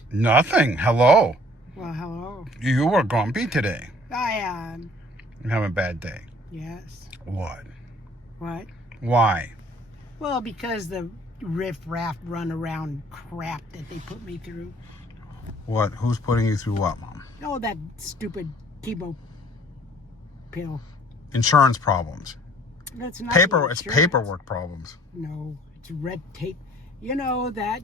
What? Nothing. Hello. Well, hello. You were grumpy today. I am. You're having a bad day. Yes. What? What? Why? Well, because the riff-raff run-around crap that they put me through. What? Who's putting you through what, Mom? Oh, that stupid chemo pill. Insurance problems. That's not It's insurance. paperwork problems. No, it's red tape. You know that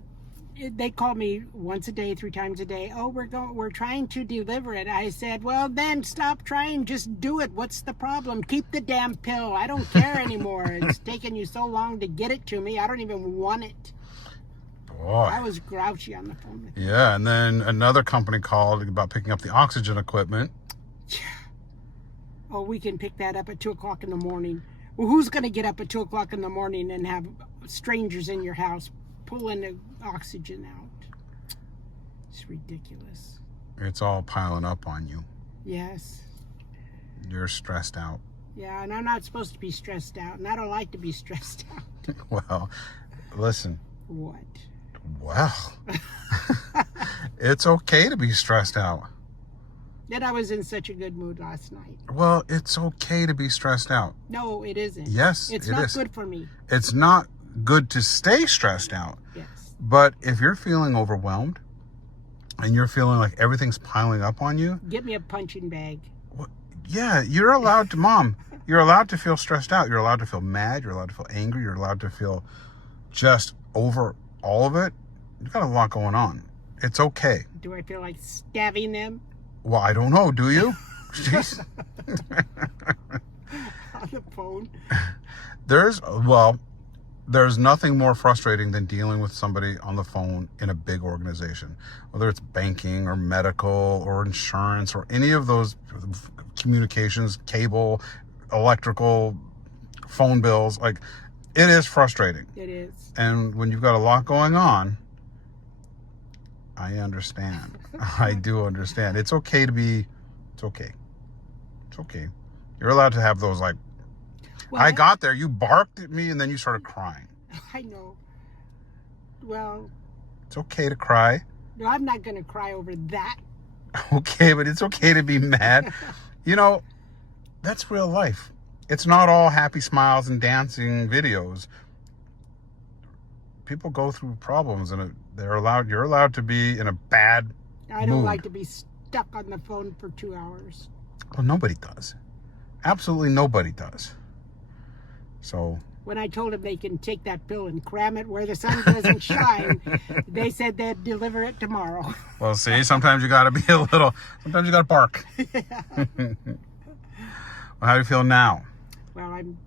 they call me once a day, 3 times a day. Oh, we're trying to deliver it. I said, well, then stop trying. Just do it. What's the problem? Keep the damn pill. I don't care anymore. It's taken you so long to get it to me. I don't even want it. Boy. I was grouchy on the phone with you. Yeah, and then another company called about picking up the oxygen equipment. Oh, we can pick that up at 2 o'clock in the morning. Well, who's going to get up at 2 o'clock in the morning and have strangers in your house pulling the oxygen out? It's ridiculous. It's all piling up on you. Yes. You're stressed out. Yeah, and I'm not supposed to be stressed out, and I don't like to be stressed out. Well, listen. What? Well, it's okay to be stressed out. That I was in such a good mood last night. Well, it's okay to be stressed out. No, it isn't. Yes, it's it not is. good for me. It's not good to stay stressed out. Yes. But if you're feeling overwhelmed and you're feeling like everything's piling up on you, Get me a punching bag. yeah, you're allowed to, Mom, you're allowed to feel stressed out. You're allowed to feel mad. You're allowed to feel angry. You're allowed to feel just over all of it. You've got a lot going on. It's okay. Do I feel like stabbing them? Well, I don't know. Do you? Jeez. On the phone? There's nothing more frustrating than dealing with somebody on the phone in a big organization, whether it's banking or medical or insurance or any of those communications, cable, electrical, phone bills. Like, it is frustrating. It is. And when you've got a lot going on, I understand. I do understand. It's okay. It's okay. You're allowed to have those, like, Well, I got there, you barked at me, and then you started crying. I know. Well, It's okay to cry. no, I'm not going to cry over that. Okay, but it's okay to be mad. You know, that's real life. It's not all happy smiles and dancing videos. People go through problems, and you're allowed to be in a bad I don't mood. like to be stuck on the phone for 2 hours. Well, nobody does. Absolutely nobody does. So, When I told them they can take that pill and cram it where the sun doesn't shine, they said they'd deliver it tomorrow. well, see, sometimes you got to be sometimes you got to bark. Well, how do you feel now? Well, I'm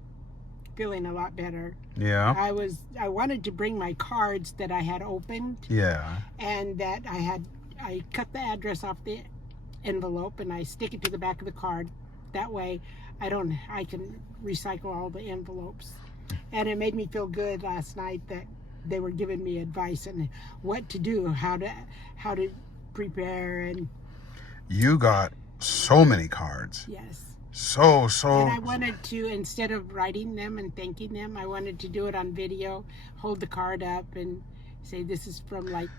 feeling a lot better. Yeah. I wanted to bring my cards that I had opened, Yeah. and that I cut the address off the envelope and I stick it to the back of the card. That way I can recycle all the envelopes. And it made me feel good last night that they were giving me advice on what to do, how to prepare. And You got so many cards. yes. So. And I wanted to, instead of writing them and thanking them, I wanted to do it on video, hold the card up and say, this is from, like,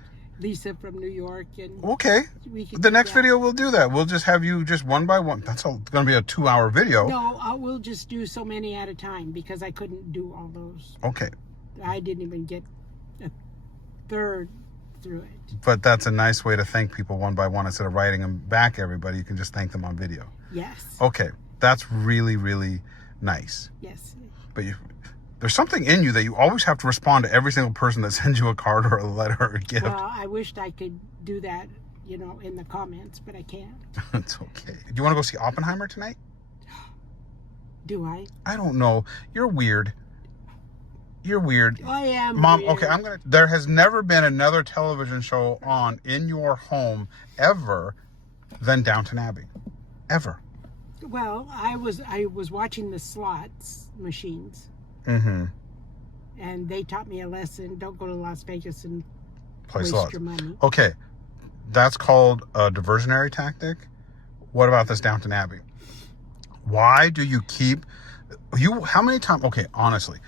Lisa from New York. And Okay. we could The do next that. video we'll do that. We'll just have you just one by one. That's going to be a 2-hour video. No, we'll just do so many at a time because I couldn't do all those. Okay. I didn't even get a third through it. But that's a nice way to thank people one by one. Instead of writing them back, everybody, you can just thank them on video. Yes. Okay. That's really, really nice. Yes. But there's something in you that you always have to respond to every single person that sends you a card or a letter or a gift. Well, I wished I could do that, in the comments, but I can't. It's okay. Do you want to go see Oppenheimer tonight? Do I? I don't know. You're weird. I am. Mom, weird. okay, there has never been another television show on in your home ever than Downton Abbey. Ever. Well, I was watching the slots machines. Mm-hmm. And they taught me a lesson. Don't go to Las Vegas and Play waste slots. your money. Okay. That's called a diversionary tactic. What about this Downton Abbey? Why do you keep... How many times... Okay, honestly.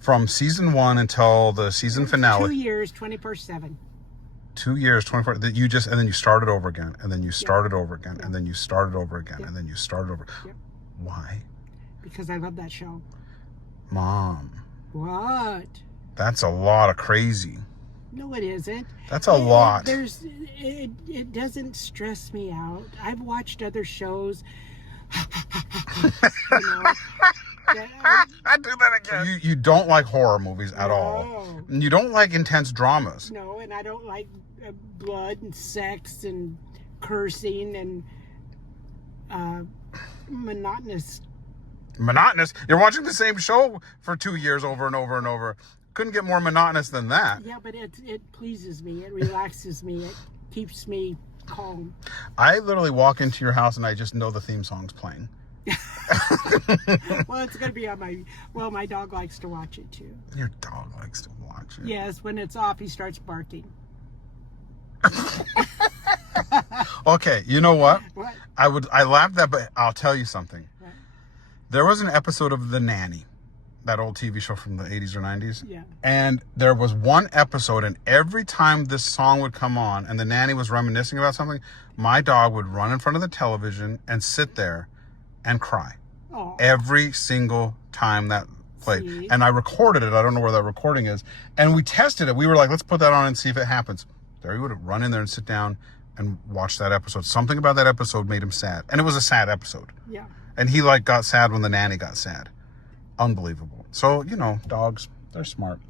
From season 1 until the season finale... 2 years, 24/7. 2 years, 24, that you just, and then you started over again, and then you started over again, and then you started over again, and then you started over. Why? Because I love that show. Mom. What? That's a lot of crazy. No, it isn't. That's a lot. It doesn't stress me out. I've watched other shows. I do that again. You don't like horror movies at all. And you don't like intense dramas. No, and I don't like blood and sex and cursing and monotonous. Monotonous? You're watching the same show for 2 years over and over and over. Couldn't get more monotonous than that. Yeah, but it pleases me. It relaxes me. It keeps me calm. I literally walk into your house and I just know the theme song's playing. Well, it's going to be on my dog likes to watch it too. Your dog likes to watch it? Yes, when it's off, he starts barking. Okay, you know what? What? I laughed that, but I'll tell you something. What? There was an episode of The Nanny, that old TV show from the 80s or 90s. Yeah. And there was one episode, and every time this song would come on and the nanny was reminiscing about something, my dog would run in front of the television and sit there and cry. Oh. Every single time that played. See? And I recorded it. I don't know where that recording is. And we tested it. We were like, let's put that on and see if it happens. There he would run in there and sit down and watch that episode. Something about that episode made him sad. And it was a sad episode. Yeah. And he got sad when the nanny got sad. Unbelievable. So, dogs, they're smart.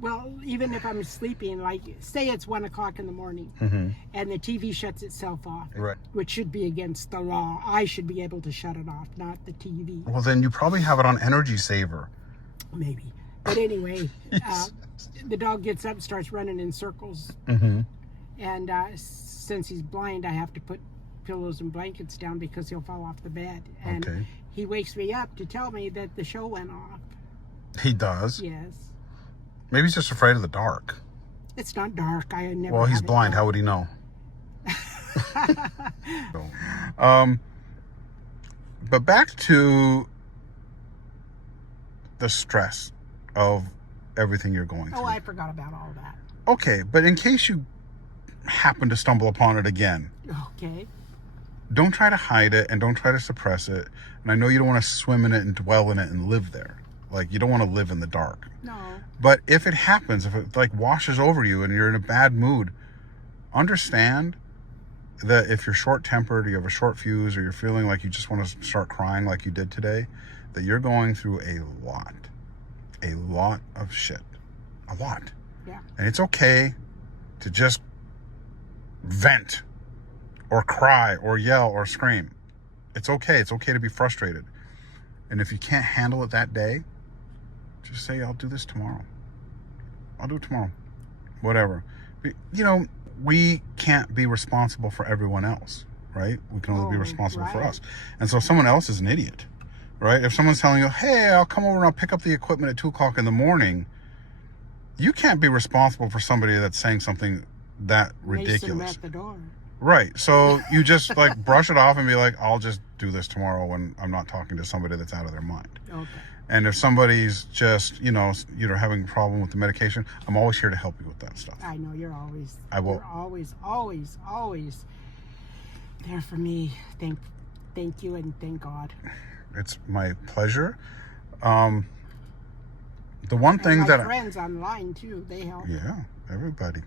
Well, even if I'm sleeping, like, say it's 1 o'clock in the morning, and the TV shuts itself off, Right. which should be against the law. I should be able to shut it off, not the TV. Well, then you probably have it on energy saver. Maybe. But anyway, the dog gets up and starts running in circles. And since he's blind, I have to put pillows and blankets down because he'll fall off the bed. And he wakes me up to tell me that the show went off. He does? Yes. Maybe he's just afraid of the dark. It's not dark. I never. Well, he's have it blind. dark. How would he know? But back to the stress of everything you're going through. Oh, I forgot about all that. Okay, but in case you happen to stumble upon it again, Okay. don't try to hide it and don't try to suppress it. And I know you don't want to swim in it and dwell in it and live there. Like, you don't want to live in the dark. No. But if it happens, if it washes over you and you're in a bad mood, understand that if you're short-tempered, you have a short fuse, or you're feeling like you just want to start crying like you did today, that you're going through a lot of shit. A lot. Yeah. And it's okay to just vent or cry or yell or scream. It's okay. It's okay to be frustrated. And if you can't handle it that day, just say, I'll do this tomorrow. I'll do it tomorrow. Whatever. We can't be responsible for everyone else, right? We can only be responsible for us. And so if someone else is an idiot, right? If someone's telling you, hey, I'll come over and I'll pick up the equipment at 2 o'clock in the morning, you can't be responsible for somebody that's saying something that ridiculous. Mason at the door. Right. So you just brush it off and be like, I'll just do this tomorrow when I'm not talking to somebody that's out of their mind. Okay. And if somebody's just, you're having a problem with the medication, I'm always here to help you with that stuff. I know you're always. I will. You're always there for me. Thank you and thank God. It's my pleasure. The one thing my that friends online too, they help. Yeah, everybody.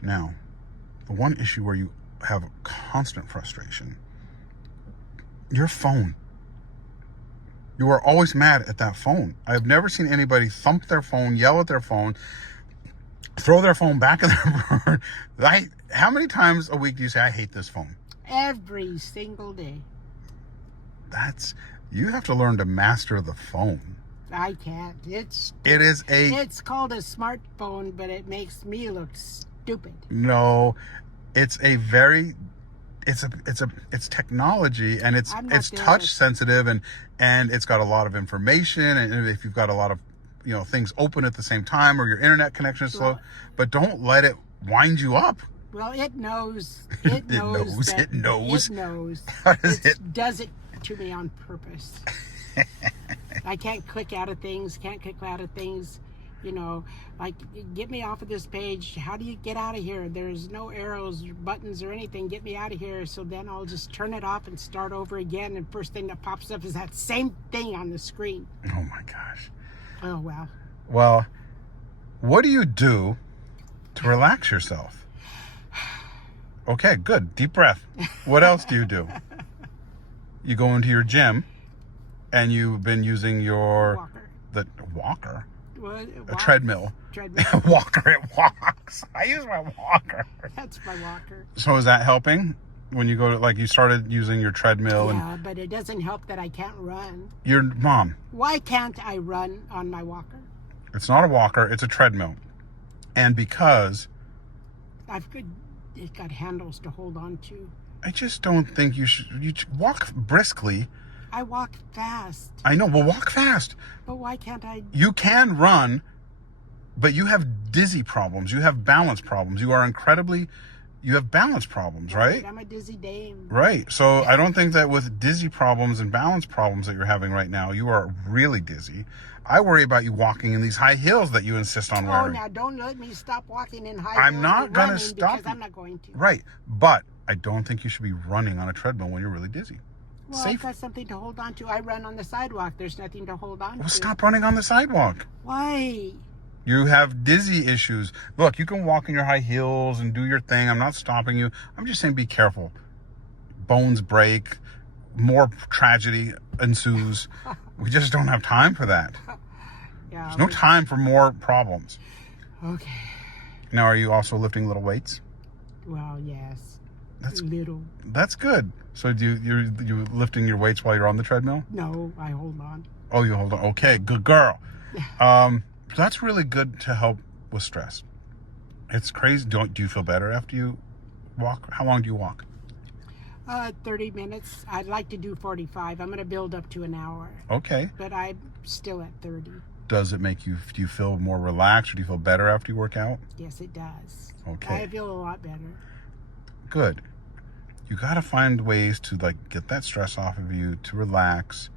Now, the one issue where you have constant frustration, your phone. You are always mad at that phone. I've never seen anybody thump their phone, yell at their phone, throw their phone back in their phone. How many times a week do you say, I hate this phone? Every single day. You have to learn to master the phone. I can't. It's called a smartphone, but it makes me look stupid. No, it's technology, and it's touch sensitive, and it's got a lot of information, and if you've got a lot of things open at the same time, or your internet connection is slow, but don't let it wind you up. Well, it knows. It knows. It knows. It knows. It does it to me on purpose. I can't click out of things. You know, like, get me off of this page. How do you get out of here? There's no arrows or buttons or anything. Get me out of here. So then I'll just turn it off and start over again. And first thing that pops up is that same thing on the screen. Oh my gosh. Oh, wow. Well, what do you do to relax yourself? Okay, good. Deep breath. What else do you do? You go into your gym and you've been using your... Walker. The walker? A treadmill. Treadmill. Walker, it walks. I use my walker. That's my walker. So is that helping? When you go to, like, you started using your treadmill Yeah, but it doesn't help that I can't run. Your mom. Why can't I run on my walker? It's not a walker, it's a treadmill. And because... It's got handles to hold on to. I just don't think you should walk briskly. I walk fast. I know, well, walk fast. But why can't I? You can run, but you have dizzy problems. You have balance problems. You have balance problems, right? I'm a dizzy dame. Right. So I don't think that with dizzy problems and balance problems that you're having right now, you are really dizzy. I worry about you walking in these high heels that you insist on wearing. Oh, now don't let me stop walking in high heels. I'm not going to stop. Because I'm not going to. Right. But I don't think you should be running on a treadmill when you're really dizzy. Well, I've got something to hold on to. I run on the sidewalk. There's nothing to hold on to. Well, stop running on the sidewalk. Why? You have dizzy issues. Look, you can walk in your high heels and do your thing. I'm not stopping you. I'm just saying be careful. Bones break. More tragedy ensues. We just don't have time for that. Yeah. There's no time for more problems. Okay. Now, are you also lifting little weights? Well, yes. That's little. That's good. So you're lifting your weights while you're on the treadmill? No, I hold on. Oh, you hold on. Okay, good girl. That's really good to help with stress. It's crazy. Do you feel better after you walk? How long do you walk? 30 minutes. I'd like to do 45. I'm going to build up to an hour. Okay. But I'm still at 30. Does it make you, do you feel more relaxed or do you feel better after you work out? Yes, it does. Okay. I feel a lot better. Good. You got to find ways to, like, get that stress off of you, to relax.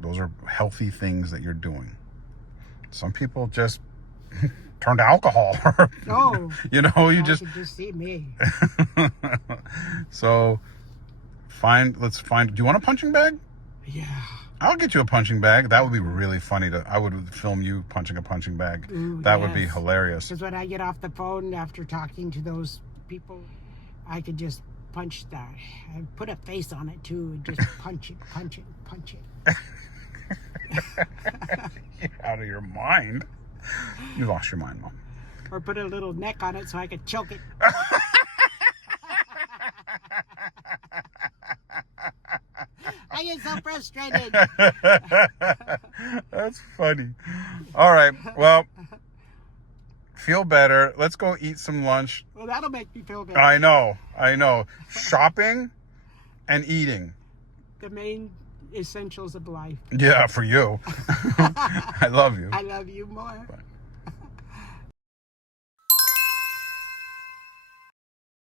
Those are healthy things that you're doing. Some people just turn to alcohol. Oh. You know, you just see me. So let's find, do you want a punching bag? Yeah. I'll get you a punching bag. That would be really funny I would film you punching a punching bag. Ooh, that would be hilarious. Because when I get off the phone after talking to those people, I could just punch that and put a face on it too and just punch it. You're out of your mind. You lost your mind, Mom. Or put a little neck on it so I could choke it. I get so frustrated. That's funny. All right. Well, feel better. Let's go eat some lunch. Well, that'll make me feel better. I know. Shopping and eating. The main essentials of life. Yeah, for you. I love you. I love you more. Bye.